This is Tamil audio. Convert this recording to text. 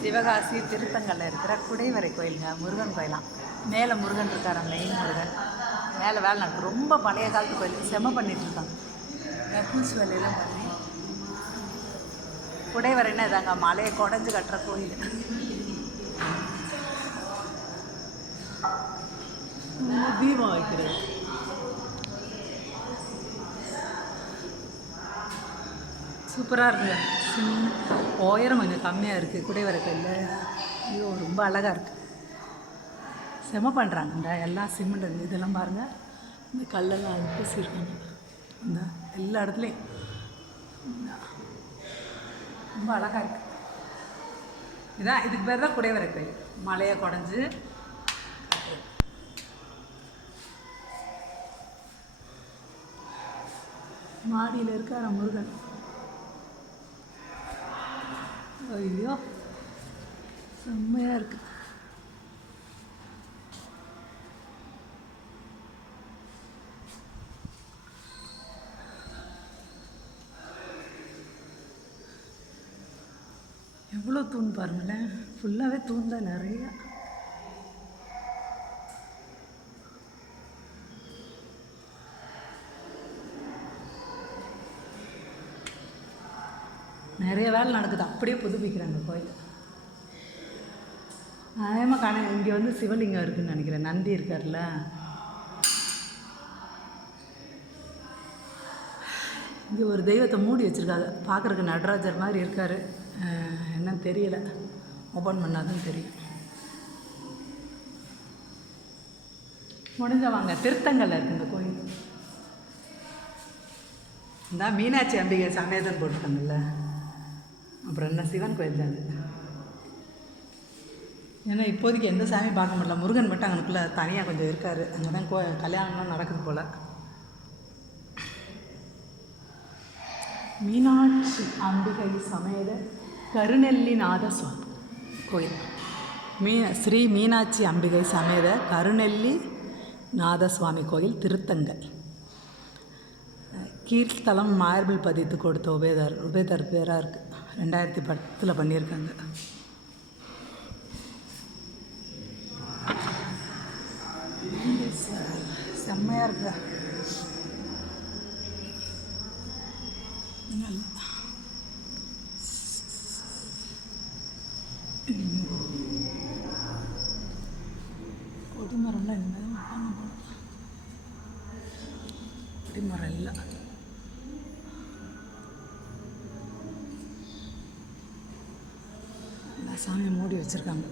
சிவகாசி திருத்தங்கல்ல இருக்கிற குடைவரை கோயிலுங்க, முருகன் கோயிலாம். மேலே முருகன் இருக்கார், மெயின் முருகன். மேலே வேலை நடக்கும். ரொம்ப பழைய காலத்து கோயில், செம பண்ணிகிட்ருக்காங்க. பூசி வேலையெல்லாம் பண்ணி குடைவரைன்னா இதாங்க, மலையை குடஞ்சி கட்டுற கோயில். தீபம் வைக்கிறது. சூப்பராக இருக்குங்க. உயரம் கொஞ்சம் கம்மியாக இருக்குது குடைவரை கோயிலில். ஐயோ ரொம்ப அழகாக இருக்குது. செம பண்ணுறாங்க. இந்த எல்லாம் சிமெண்ட் இதெல்லாம் பாருங்கள், இந்த கல்லெல்லாம் அது பூசியிருக்காங்க. இந்த எல்லா இடத்துலையும் ரொம்ப அழகாக இருக்குது. இதான் இதுக்கு பேர் தான் குடைவரை கோயில். மலையை குடஞ்சி மாடியில் இருக்கார முருகன். ஐயோ செம்மையாக இருக்கு. எவ்வளோ தூண் பாருங்களேன், ஃபுல்லாகவே தூண் தான் நிறையா. நிறைய வேலை நடக்குது. அப்படியே புதுப்பிக்கிறாங்க கோயில். அதேமாதிரி இங்கே வந்து சிவலிங்கம் இருக்குதுன்னு நினைக்கிறேன். நந்தி இருக்கார்ல, இங்கே ஒரு தெய்வத்தை மூடி வச்சுருக்காங்க. பார்க்குறதுக்கு நடராஜர் மாதிரி இருக்கார். என்னன்னு தெரியலை, ஓப்பன் பண்ணாதான் தெரியும். முடிஞ்ச வாங்க, திருத்தங்கல்ல இருக்குது இந்த கோயில். இந்த மீனாட்சி அம்பிகை சமேதம் போட்டுருக்காங்கல்ல, அப்புறம் என்ன சிவன் கோயில் தான் அது. ஏன்னா இப்போதைக்கு எந்த சாமியும் பார்க்க முடியல. முருகன் மட்டும் அங்கனுக்குள்ளே தனியாக கொஞ்சம் இருக்கார். அங்கே தான் கல்யாணம்லாம் நடக்குது போல். மீனாட்சி அம்பிகை சமேத கருநெல்லிநாத சுவாமி கோயில். ஸ்ரீ மீனாட்சி அம்பிகை சமேத கருநெல்லி நாதசுவாமி கோயில், திருத்தங்கல். கீழ்த்தலம் மார்பிள் பதித்து கொடுத்த உபேதர் பேராக இருக்குது. 2010 பண்ணியிருக்காங்க. செம்மையாக இருக்கு. கொடிமரம்லாம் இனிமேல் கொடிமரம் இல்லை. சாமியை மூடி வச்சுருக்காங்க.